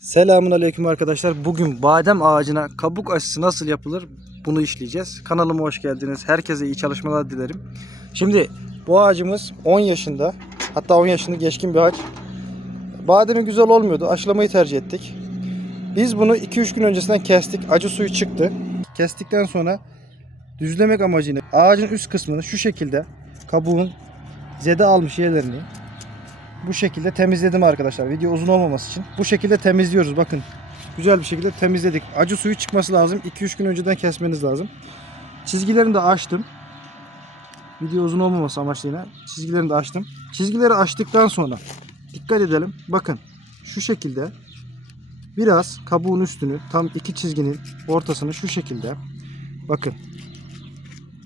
Selamun Aleyküm arkadaşlar. Bugün badem ağacına kabuk aşısı nasıl yapılır bunu işleyeceğiz. Kanalıma hoş geldiniz. Herkese iyi çalışmalar dilerim. Şimdi bu ağacımız 10 yaşında hatta 10 yaşını geçkin bir ağaç. Bademi güzel olmuyordu. Aşılamayı tercih ettik. Biz bunu 2-3 gün öncesinden kestik. Acı suyu çıktı. Kestikten sonra düzlemek amacıyla ağacın üst kısmını şu şekilde kabuğun zede almış yerlerini bu şekilde temizledim arkadaşlar. Video uzun olmaması için. Bu şekilde temizliyoruz. Bakın. Güzel bir şekilde temizledik. Acı suyu çıkması lazım. 2-3 gün önceden kesmeniz lazım. Çizgilerini de açtım. Video uzun olmaması amaçlı Çizgilerini de açtım. Çizgileri açtıktan sonra dikkat edelim. Bakın. Şu şekilde biraz kabuğun üstünü tam iki çizginin ortasını şu şekilde bakın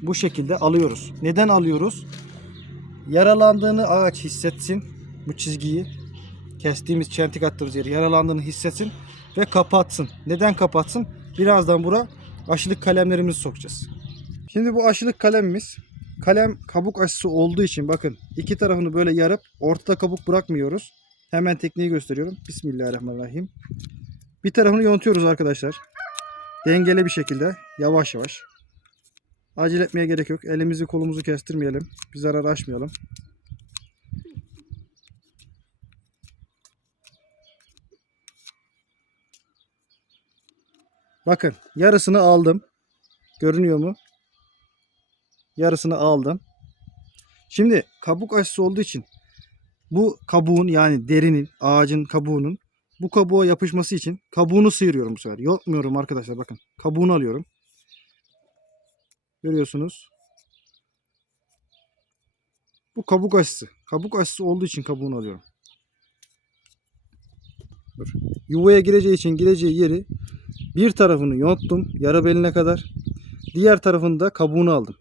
bu şekilde alıyoruz. Neden alıyoruz? Yaralandığını ağaç hissetsin bu çizgiyi kestiğimiz çentik attığımız yeri yaralandığını hissetsin ve kapatsın. Neden kapatsın? Birazdan bura aşılık kalemlerimizi sokacağız. Şimdi bu aşılık kalemimiz kalem kabuk aşısı olduğu için bakın iki tarafını böyle yarıp ortada kabuk bırakmıyoruz. Hemen tekniği gösteriyorum. Bismillahirrahmanirrahim. Bir tarafını yontuyoruz arkadaşlar. Dengeli bir şekilde yavaş yavaş. Acele etmeye gerek yok. Elimizi kolumuzu kestirmeyelim. Bir zarar açmayalım. Bakın yarısını aldım. Görünüyor mu? Yarısını aldım. Şimdi kabuk aşısı olduğu için bu kabuğun yani derinin ağacın kabuğunun bu kabuğa yapışması için kabuğunu sıyırıyorum bu sefer. Yontmuyorum arkadaşlar bakın. Kabuğunu alıyorum. Görüyorsunuz. Bu kabuk aşısı. Kabuk aşısı olduğu için kabuğunu alıyorum. Dur. Yuvaya gireceği için gireceği yeri bir tarafını yonttum yara beline kadar. Diğer tarafını da kabuğunu aldım.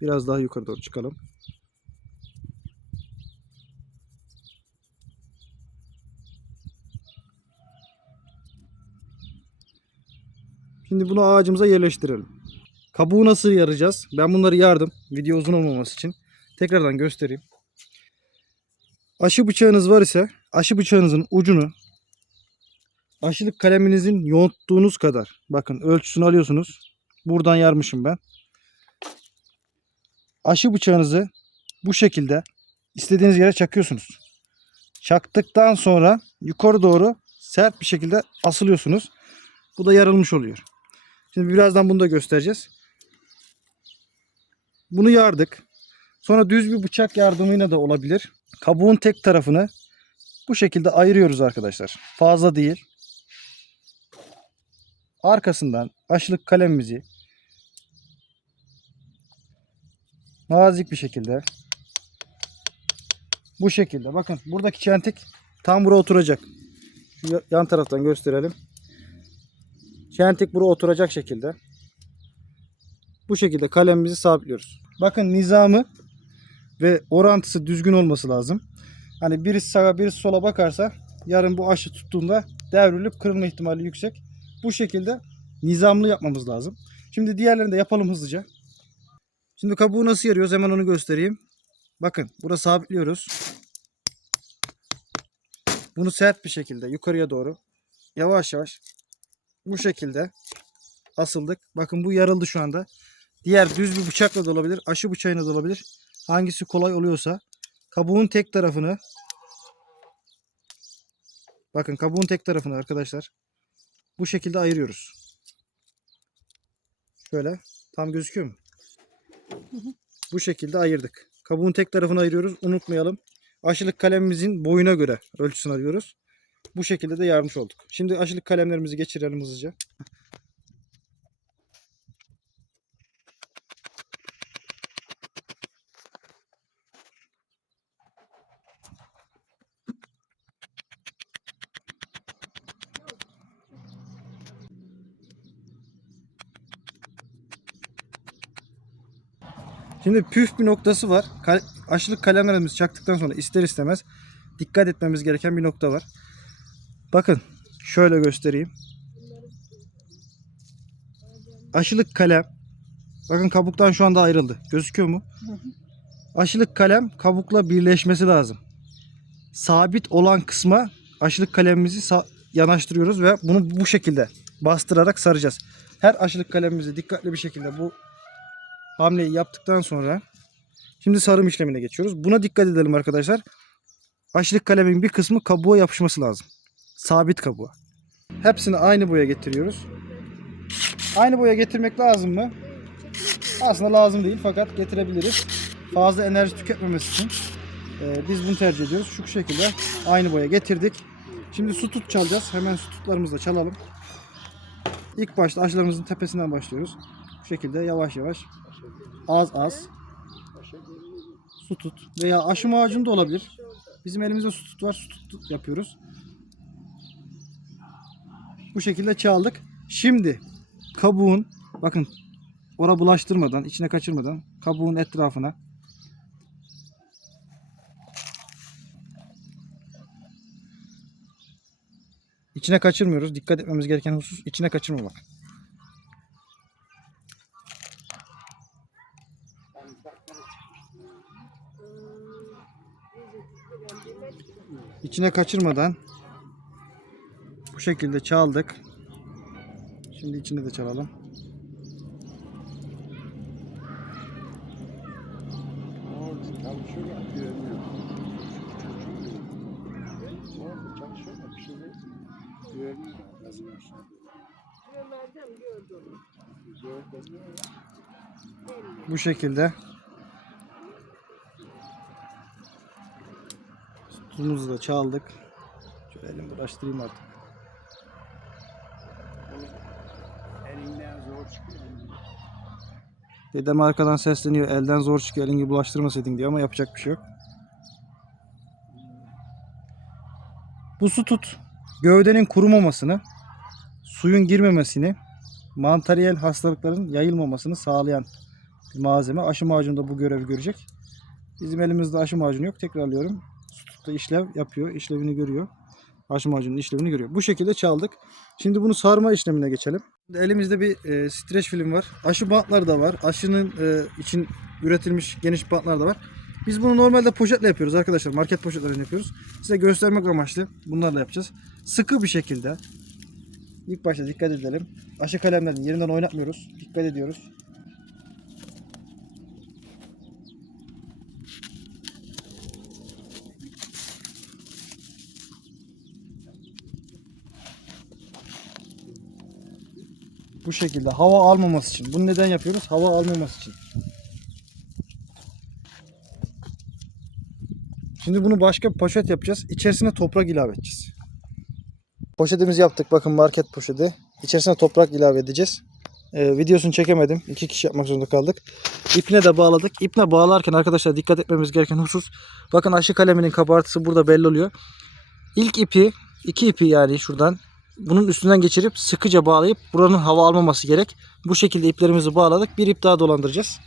Biraz daha yukarı doğru çıkalım. Şimdi bunu ağacımıza yerleştirelim. Kabuğu nasıl yaracağız? Ben bunları yardım. Video uzun olmaması için. Tekrardan göstereyim. Aşı bıçağınız var ise aşı bıçağınızın ucunu aşılık kaleminizin yonttuğunuz kadar bakın ölçüsünü alıyorsunuz. Buradan yarmışım ben. Aşı bıçağınızı bu şekilde istediğiniz yere çakıyorsunuz. Çaktıktan sonra yukarı doğru sert bir şekilde asılıyorsunuz. Bu da yarılmış oluyor. Şimdi birazdan bunu da göstereceğiz. Bunu yardık. Sonra düz bir bıçak yardımıyla da olabilir. Kabuğun tek tarafını bu şekilde ayırıyoruz arkadaşlar. Fazla değil. Arkasından aşılık kalemimizi nazik bir şekilde bu şekilde bakın buradaki çentik tam buraya oturacak. Şu yan taraftan gösterelim. Çentik buraya oturacak şekilde. Bu şekilde kalemimizi sabitliyoruz. Bakın nizamı ve orantısı düzgün olması lazım. Hani birisi sağa birisi sola bakarsa yarın bu aşı tuttuğunda devrilip kırılma ihtimali yüksek. Bu şekilde nizamlı yapmamız lazım. Şimdi diğerlerini de yapalım hızlıca. Şimdi kabuğu nasıl yarıyoruz hemen onu göstereyim. Bakın burada sabitliyoruz. Bunu sert bir şekilde yukarıya doğru yavaş yavaş bu şekilde asıldık. Bakın bu yarıldı şu anda. Diğer düz bir bıçakla da olabilir. Aşı bıçağıyla da olabilir. Hangisi kolay oluyorsa. Kabuğun tek tarafını Bakın kabuğun tek tarafını arkadaşlar. Bu şekilde ayırıyoruz. Şöyle. Tam gözüküyor mu? Bu şekilde ayırdık. Kabuğun tek tarafını ayırıyoruz. Unutmayalım. Aşılık kalemimizin boyuna göre ölçüsünü alıyoruz. Bu şekilde de yarmış olduk. Şimdi aşılık kalemlerimizi geçirelim hızlıca. Şimdi püf bir noktası var. Kal- aşılık kalemlerimizi çaktıktan sonra ister istemez dikkat etmemiz gereken bir nokta var. Bakın şöyle göstereyim. Aşılık kalem bakın kabuktan şu anda ayrıldı. Gözüküyor mu? Aşılık kalem kabukla birleşmesi lazım. Sabit olan kısma aşılık kalemimizi yanaştırıyoruz ve bunu bu şekilde bastırarak saracağız. Her aşılık kalemimizi dikkatli bir şekilde bu hamleyi yaptıktan sonra şimdi sarım işlemine geçiyoruz. Buna dikkat edelim arkadaşlar. Aşılık kalemin bir kısmı kabuğa yapışması lazım. Sabit kabuğa. Hepsini aynı boya getiriyoruz. Aynı boya getirmek lazım mı? Aslında lazım değil fakat getirebiliriz. Fazla enerji tüketmemesi için e, biz bunu tercih ediyoruz. Şu şekilde aynı boya getirdik. Şimdi su tut çalacağız. Hemen su tutlarımızla çalalım. İlk başta aşılarımızın tepesinden başlıyoruz. Bu şekilde yavaş yavaş az az su tut veya aşı macunu da olabilir. Bizim elimizde su tut var. Su tut yapıyoruz. Bu şekilde çaldık. Şimdi kabuğun bakın ora bulaştırmadan, içine kaçırmadan kabuğun etrafına içine kaçırmıyoruz. Dikkat etmemiz gereken husus içine kaçırmamak. İçine kaçırmadan bu şekilde çaldık. Şimdi içinde de çalalım. Çalışıyor ya, güveniyor. Orada çalışıyor da bir şey değil. Güveniyor ya, gazın aşağıda. Güzel deniyor ya. Bu şekilde Sütumuzu da çaldık. Şöyle elimi bulaştırayım artık. Elinden zor çıkıyor. Dedem arkadan sesleniyor. Elden zor çıkıyor. Elini bulaştırmasaydın diyor ama yapacak bir şey yok. Bu su tut gövdenin kurumamasını, suyun girmemesini, mantariyel hastalıkların yayılmamasını sağlayan bir malzeme. Aşı macunu da bu görevi görecek. Bizim elimizde aşı macunu yok. Tekrarlıyorum. Da işlev yapıyor. işlevini görüyor. Aşı macunun işlevini görüyor. Bu şekilde çaldık. Şimdi bunu sarma işlemine geçelim. Elimizde bir e, streç film var. Aşı bantları da var. Aşının e, için üretilmiş geniş bantlar da var. Biz bunu normalde poşetle yapıyoruz arkadaşlar. Market poşetleriyle yapıyoruz. Size göstermek amaçlı bunlarla yapacağız. Sıkı bir şekilde. İlk başta dikkat edelim. Aşı kalemlerini yerinden oynatmıyoruz. Dikkat ediyoruz. Bu şekilde hava almaması için. Bunu neden yapıyoruz? Hava almaması için. Şimdi bunu başka bir poşet yapacağız. İçerisine toprak ilave edeceğiz. Poşetimizi yaptık. Bakın market poşeti. İçerisine toprak ilave edeceğiz. Ee, videosunu çekemedim. İki kişi yapmak zorunda kaldık. İpne de bağladık. İpne bağlarken arkadaşlar dikkat etmemiz gereken husus. Bakın aşı kaleminin kabartısı burada belli oluyor. İlk ipi, iki ipi yani şuradan bunun üstünden geçirip sıkıca bağlayıp buranın hava almaması gerek. Bu şekilde iplerimizi bağladık. Bir ip daha dolandıracağız.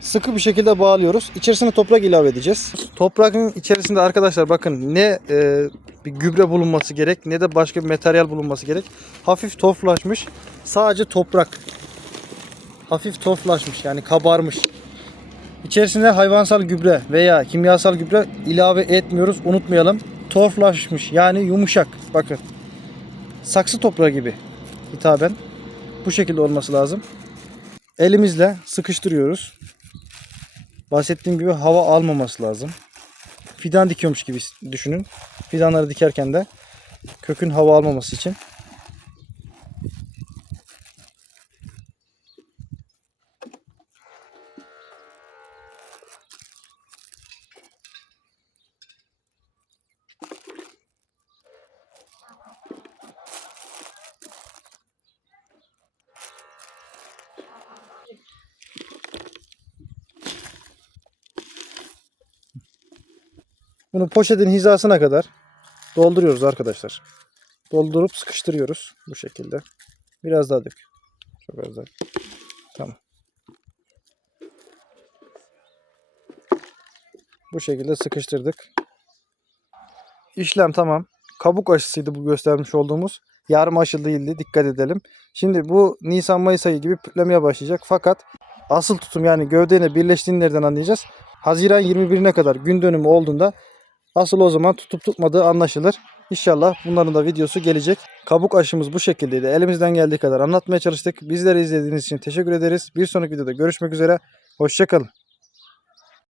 Sıkı bir şekilde bağlıyoruz. İçerisine toprak ilave edeceğiz. Toprağın içerisinde arkadaşlar bakın ne e, bir gübre bulunması gerek ne de başka bir materyal bulunması gerek. Hafif toflaşmış. Sadece toprak hafif toflaşmış yani kabarmış. İçerisine hayvansal gübre veya kimyasal gübre ilave etmiyoruz. Unutmayalım. Torflaşmış yani yumuşak. Bakın. Saksı toprağı gibi hitaben. Bu şekilde olması lazım. Elimizle sıkıştırıyoruz. Bahsettiğim gibi hava almaması lazım. Fidan dikiyormuş gibi düşünün. Fidanları dikerken de kökün hava almaması için Bunu poşetin hizasına kadar dolduruyoruz arkadaşlar. Doldurup sıkıştırıyoruz bu şekilde. Biraz daha dök. Çok az daha. Tamam. Bu şekilde sıkıştırdık. İşlem tamam. Kabuk aşısıydı bu göstermiş olduğumuz. yarım aşıl değildi. Dikkat edelim. Şimdi bu Nisan Mayıs ayı gibi pütlemeye başlayacak. Fakat asıl tutum yani gövdeyle birleştiğini nereden anlayacağız? Haziran 21'ine kadar gün dönümü olduğunda asıl o zaman tutup tutmadığı anlaşılır. İnşallah bunların da videosu gelecek. Kabuk aşımız bu şekildeydi. Elimizden geldiği kadar anlatmaya çalıştık. Bizleri izlediğiniz için teşekkür ederiz. Bir sonraki videoda görüşmek üzere. Hoşçakalın.